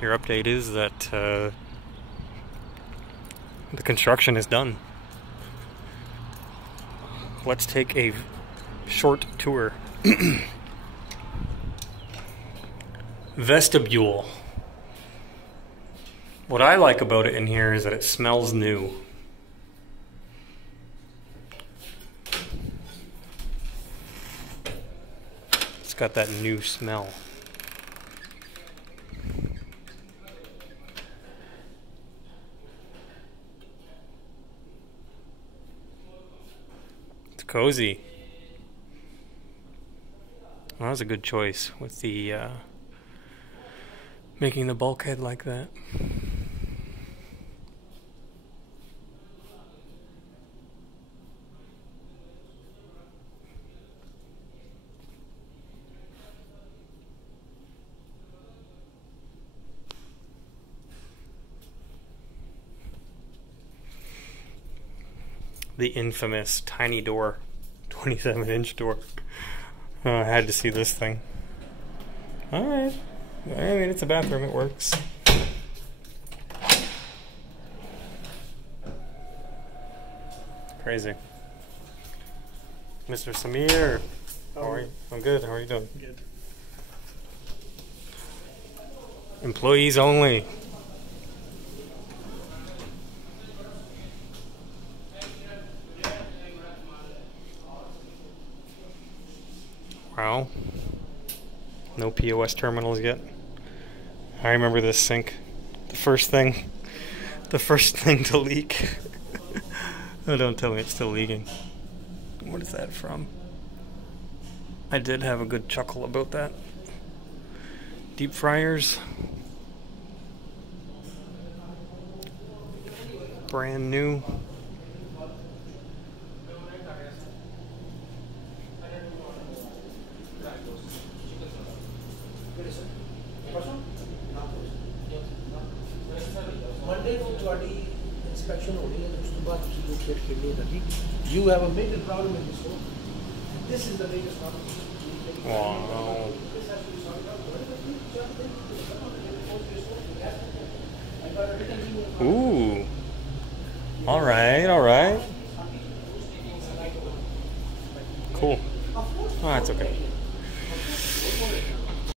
Your update is that the construction is done. Let's take a short tour. Vestibule. What I like about it in here is that it smells new. It's got that new smell. It's cozy. Well, that was a good choice with the making the bulkhead like that. The infamous tiny door, 27-inch door. Oh, I had to see this thing. Alright. I mean, it's a bathroom, it works. Crazy. Mr. Samir. How are you? I'm good. How are you doing? Good. Employees only. Wow. No POS terminals yet. I remember this sink. The first thing to leak. Oh, don't tell me it's still leaking. What is that from? I did have a good chuckle about that. Deep fryers. Brand new. Monday को तुम्हारी inspection होनी है तो उसके बाद उसी को check करनी है. You have a major problem in this home. This is the biggest problem. Wow. Ooh. All right. Cool. Oh, that's okay.